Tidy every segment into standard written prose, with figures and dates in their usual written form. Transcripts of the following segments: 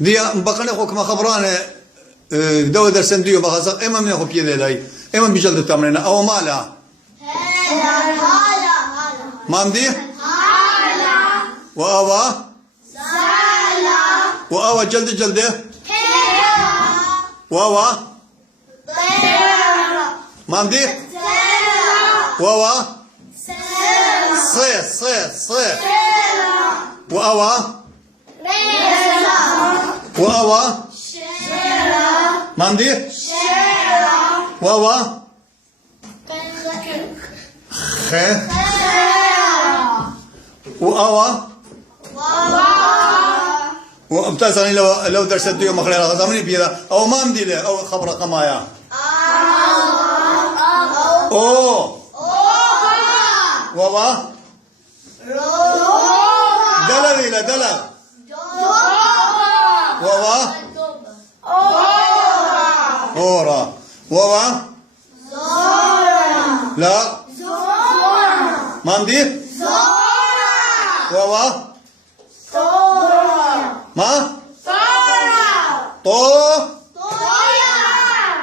دي بقنا خوك ما خبرانه دو درسن ديو بخزق اما من خوك يدي اما بجلد التمرين او مالا مامدي واوا واوا جلد جلده واوا مامدي واوا صي صي صي واوا واوا مامدي واوا خ واوا وابتسمني لو درست ديو مخلينا غزمني بيدا او مامدي له او خبر قمايا او واوا دلل الى دلل واوا اورا واوا لا مامدي واوا ما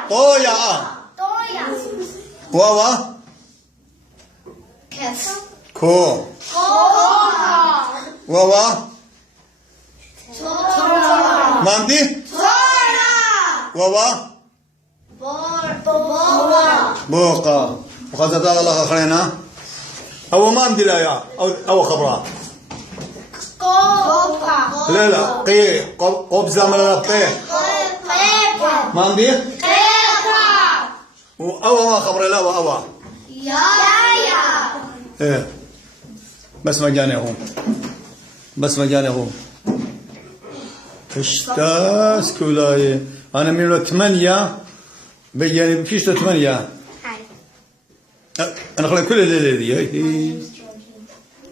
طويا واوا كو واوا مامدي واوا بوقا وخذت الله اخرينا او مامدي لا يا او خبرات لا لا قي قبزة من القي مامدي او ما خبر لا او يا ايه بس مجانهم بس مجانهم اشتاس كولاي انا من 8 بيجاني فيش 8 انا خلي كل الليله دي